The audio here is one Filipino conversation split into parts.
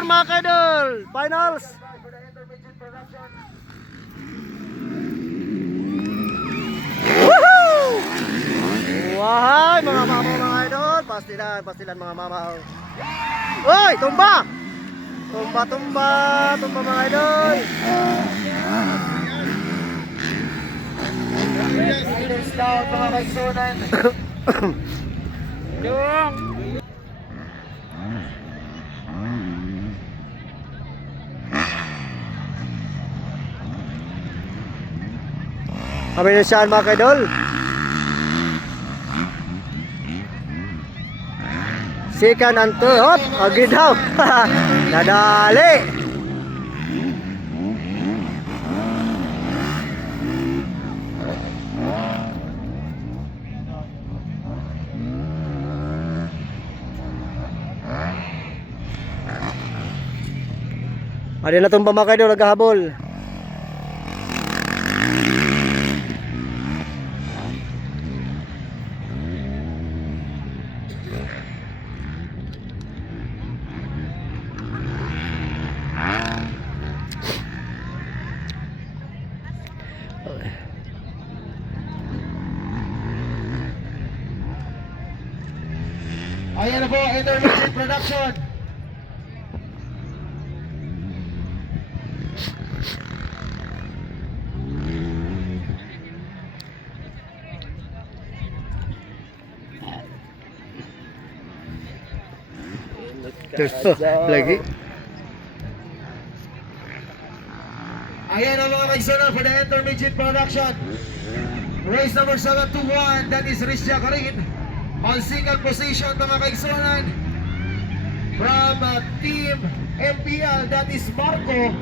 position mga kaidol. Finals. Woohoo! Wahay mga mamaw mga idol. Pastilan mga mamaw. Oy, tumba! Tumba mga idol. Finals down mga kaigsunan. Yung kami na saan mga kaidol. Second and third. Hop, agi daw. Nadali. Adi na tumba mga kaidol, naghahabol. ayan na po, intermittent production. Lagi. Ayan ang mga kaigsunan for the intermediate production. Race number 721, that is Rizia Karin. On second position mga kaigsunan. From Team MPL, that is Marco.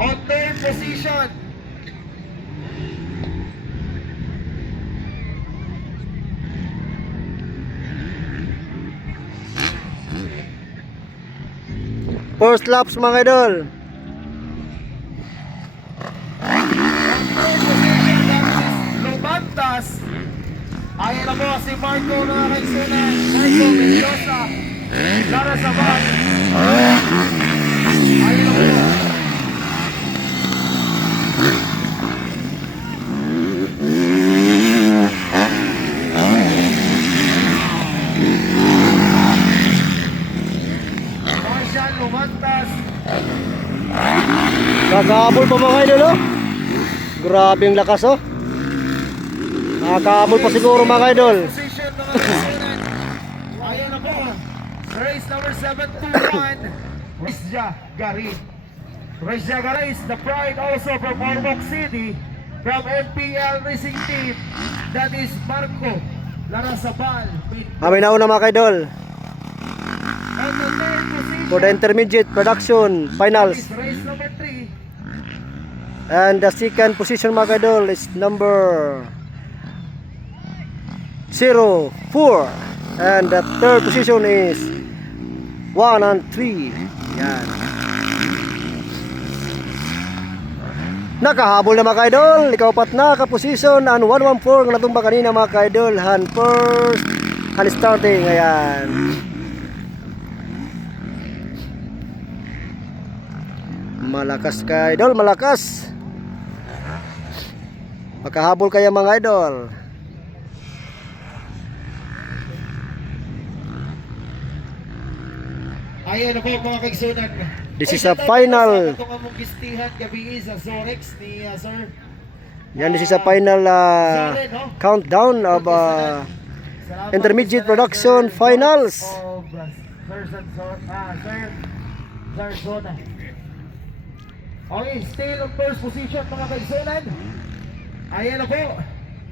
On third position. First laps mga idol. Lumantas. Ayan na po si Marco mga kaigsunan. Marco Mendoza. Lara Sabat. Ayan na po. Marshall Lumantas. Kakahabol pa mga idol oh. Grabe ang lakas oh. Nakakahabol pa siguro mga idol. Position mga kaigsunan. Ayan na po. Race number 721. Rizia Garin. Rizia Garin is the pride also from Ormoc City. From MPL Racing Team. That is Marco Larrazabal. Kami na una mga idol. And the third position. For the intermediate production finals. Is race number 3. And the second position mga idol is number 04. And the third position is 1 and 3. Yan. Nakahabol na mga idol. Ikaw pat na kaposisyon. And 114 na natumba kanina mga idol. Hand first. Hand starting. Ayan. Malakas ka idol. Malakas. Makahabol kaya mga idol. Ayan na po mga kaigsunan. This is a final. Itong among gistihan gabi sa Zorex ni Sir. Yan, this is a final countdown of intermediate production finals. Sir Zona. Okay, still on first position mga kaigsunan. Ayan na po.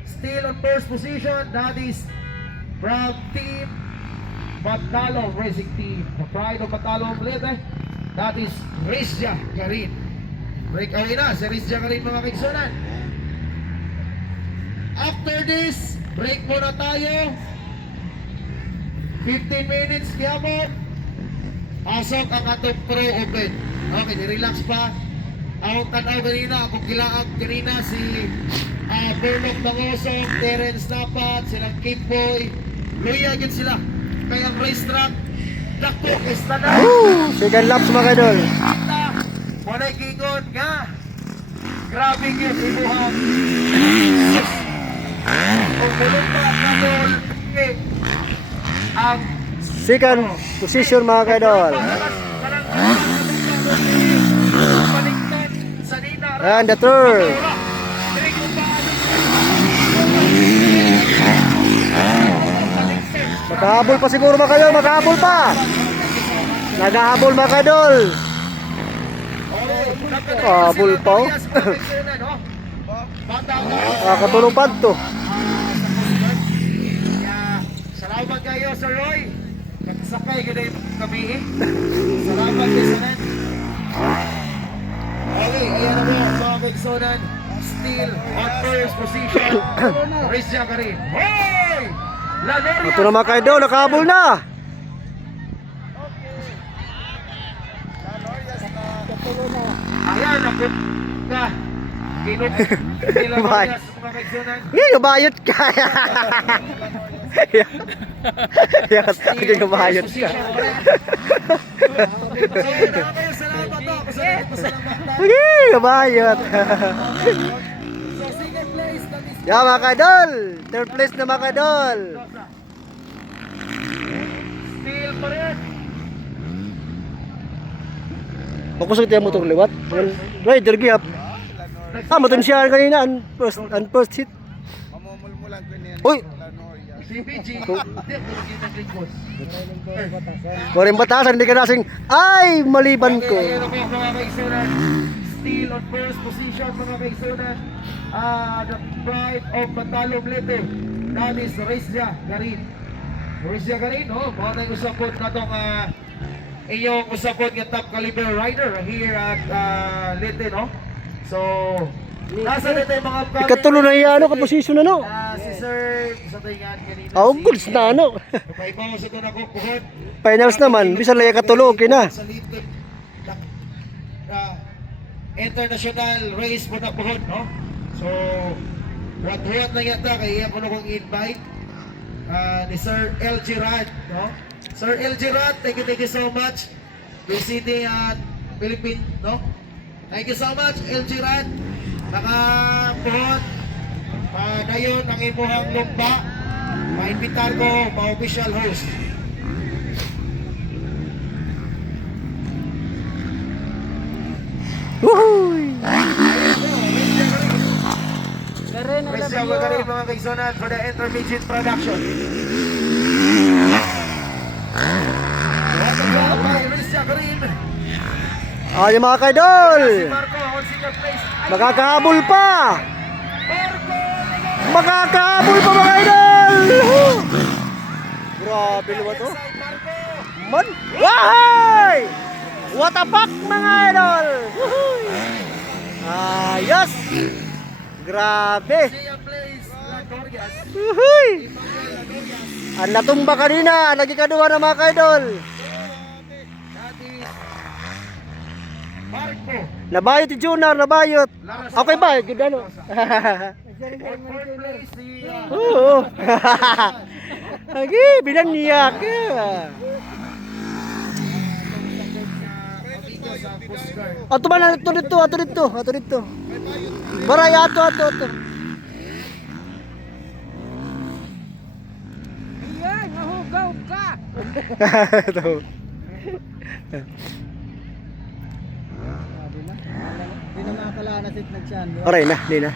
Still on first position. That is from Team Batalo Racing Team. The pride of Batalo Blede. That is Rizia Garin. Break away na si Rizia Garin mga kaigsunan. After this, break muna tayo. 15 minutes kiyamot. Pasok ang atong pro open. Okay, relax pa. Akong tanaw ganina, akong kilaag ganina si Bernok Bangosong, Terence Napat, silang Kid Boy. Luya agad sila. Kaya ang racetrack, Dako, kista na. Second laps mga kaidol. Walay gingon nga. Grabe yun, ibuhang. Kung mulong pa kadol, ang Second position mga kaidol. baliktad sa Nina. And the third. Makahabol pa siguro mga kaidol, makahabol pa. Naghahabol mga kaidol. Habol pa oh. Katulong pa to. Salamat kayo Sir Roy. Nagsakay ka na yung gabi. Salamat kayo sa net. Okay, ayan na po mga kagsonan. Still on first position. Rizia Karin. Hoy! Lanoria! Ito na mga kaidol, nakahabol na. Ayan, ako ka. Kinuk nila Bye. mga kagsonan. Bayot ka. Yes, bayot ka. Salamat to. Pasalamat. Bayot. So second place, that is Yeah mga kaidol, third place na mga kaidol. still pa rin. Makusog tayo mo itong liwat. Rider gihap. Matun siya kanina, first hit. Mamumulmulan ko niyan. Uy! Lanoria. Si PG, di ako naglingkod. Waring batasan, hindi ka nasing, ay, maliban ko. Okay, ayan ako mga kaigsunan. Still on first position mga kaigsunan. The pride of Batalong Leyte. That is Rizia Garin. Rizia Garin, mga tayong usapot na itong iyong usapot ng top caliber rider here at Leyte, no? So, nasa Leyte mga upcoming. Ikatulo na yan, kaposisyon na no. Si Sir, sa tayo nga kanina. Goods na ano. Paibaw sa ito na kukuhod. Finals naman, bisan lang ikatulo, okay na. Sa Leyte, international race po na buhod, no? So, ratuhat lang yata, kaya po na kong invite ni Sir LG Rad, no? Sir LG Rad, thank you so much. Visiting at Philippines, no? Thank you so much, LG Rad. Nakabuhod. Dayon ang imuhang lumba. Ma-invitar ko, ma-official host. Woohoo! Presyo ko rin mga kaisonan for the intermediate production. Ay mga kaidol, Si Marco on second place. makakahabol pa. Makakahabol pa mga kaidol. Woohoo! Grabe naman to. Side Marco. Man, wahay! What a pack mga idol! Woohoo! Ayos! Grabe! Second place, Lagorias. Woohoo! Ang natumba kanina, nagikaduha na mga idol. That is Marco. Nabayot si Junior, nabayot. Okay ba? Good ano? On fourth place, si Oo. Lagi, binaniyak. amigo sa Coast Guard. Ato man, ato dito. Baray, ato. Yan, mahugaw ka. Ito. Hindi na makakala na sitnag siya. Aray na, di na.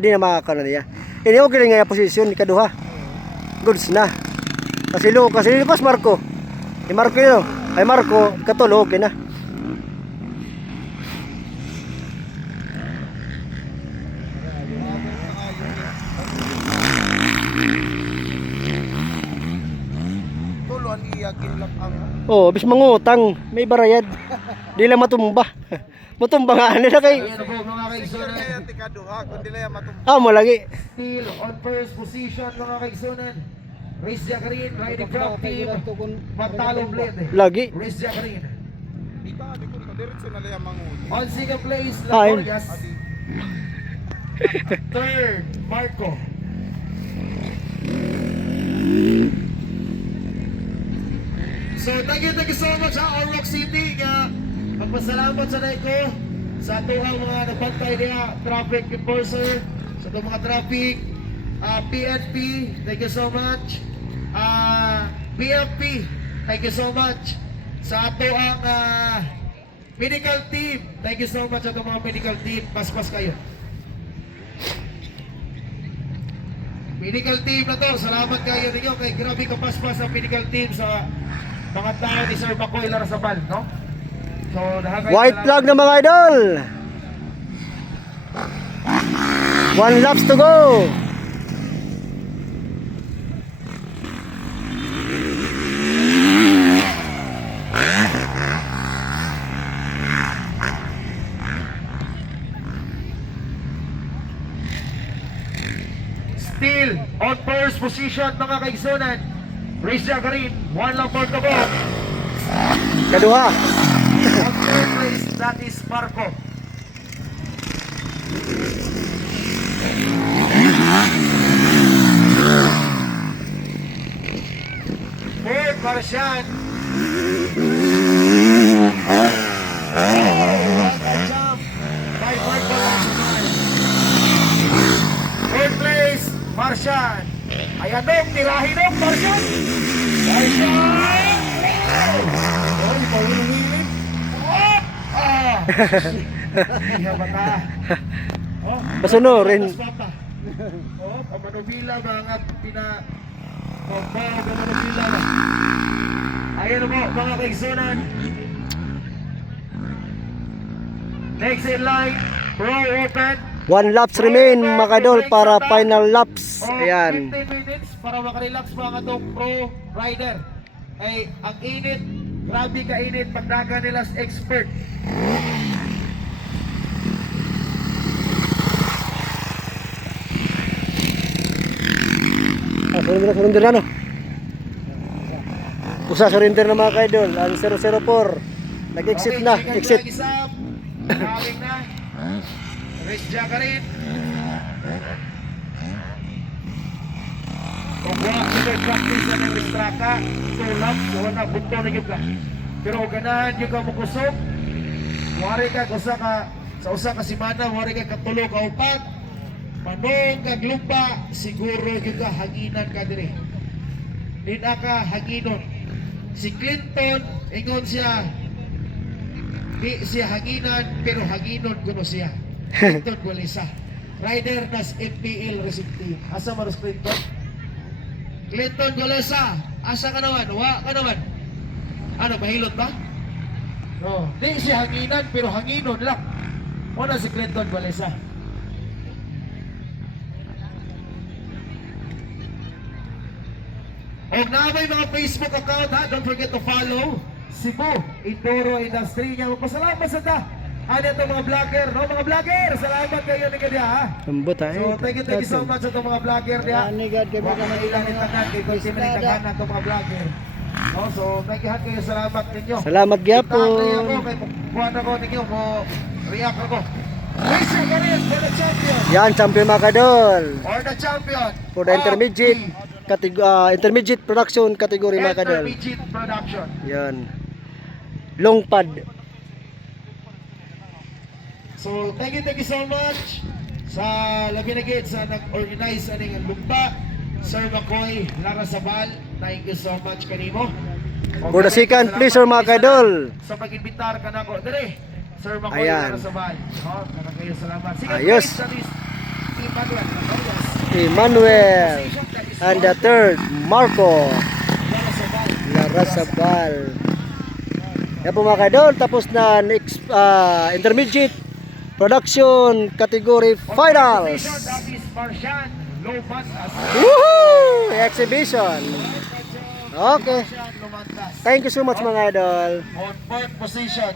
Di na makakano niya. Ini okay lang nga yung posisyon, ikaduha. Goods na. Kasi lipas Marco. Ni Marco yun. Ay Marco, katulo, okay na. Tuluan iyagin lang ang Oh, bis mangutang, may barayad. Di lang matumba. Matumba nga nila kay. Ayan na po mga kaisonan. kaya tikaduha kundi lang matumba. Mo lagi. Still on first position mga kaisonan. Race Jacqueline, riding from team Batalong Blade. Lagi. Race Jacqueline. Di ba di ko diretso na lang manguli. On second place, Ayun. Lagorias. Third, Marco. So thank you so much sa Rock City nga magpasalamat sa ko sa tuang mga nagbantay niya, traffic enforcer, sa itong mga traffic, PNP, thank you so much, BFP, thank you so much, sa ato ang medical team, thank you so much sa itong mga medical team, paspas kayo. Medical team na to, salamat kayo ninyo kay grabe kapaspas ang medical team sa mga tao ni Sir Makoy Larasabal, no? So, White flag na mga idol. 1 laps to go. Still on first position mga kaigsunan. Race Jagarin, 1 lap more to go. Kaduha. On third place, that is Marco. Fourth, Marcian. Jump by Marco Larasabal. Fourth place, Marcian. Ayan dong, tirahin dong, Marcian. Marcian! Oh, paulit-ulit. Iya bata. Oh, Pasunurin. Oh, pamanubila mga pamanubila na. Ayan po mga kaigsunan. Next in line, Pro Open. 1 laps remain mga idol para final laps. Oh, Ayan. 15 minutes para makarelax mga itong pro rider. Ay, ang init, grabe ka init, pagdaga nila sa expert. Surrender na no. Usa surrender na mga idol. Ang 004. Nag-exit na. Okay, Exit. Isap. Tawing na. Race Jagarin. Kung wala kita practice na ng listraka, tulap, wala buto na yun ka. Pero ganahan yun ka mukusog, wari ka sa usa ka simana, wari ka katulo ka upat, manong ka glumba, siguro yun ka hanginan ka dire. Nina ka hanginon. Si Clinton, ingon siya, di siya hanginan, pero hanginon kuno siya. Clinton Gualisa. Rider nas MPL Racing Team. Asa maros Clinton? Clinton Gualisa. Asa ka naman? Wa ka naman? Ano, mahilot ba? No. Di siya hanginan, pero hanginon lang. Muna si Clinton Gualisa. O naabay mga Facebook account ha, don't forget to follow Cebu Enduro Industry niya. Magpasalamat sa ta. Ano itong mga vlogger, no? Mga vlogger, salamat kayo ni Kadya ha. Lambot ha. So thank you so much sa itong mga vlogger niya. Huwag na ilang itagan, kay Kunsi Manitagan na itong mga vlogger. No? So thank you kayo, salamat ninyo. Salamat gyapon. Itatay ako, kay buwan ako ninyo, mo react ako. Race Jagarin for the champion. Yan, champion mga idol. Or the champion. For the intermediate intermediate production category mga idol. Intermediate production. Yan. Long pad. So, thank you so much sa labi na gate sa nag-organize aning lumba, Sir Makoy Larasabal. Thank you so much kanimo. For the second place mga idol. Sa pag-invitar ka nako dire, Sir Makoy Ayan. Larasabal. Oh, kayo salamat. Sige, Ayos. sa list, Team Manuel. Emmanuel. And the third, Marco Larasabal. Larasabal. Yan po mga idol. Tapos na next intermediate production category finals. That is Marcian Lomantas. Woohoo! Exhibition. Okay. Marcian Lomantas. Thank you so much mga idol. On fourth position,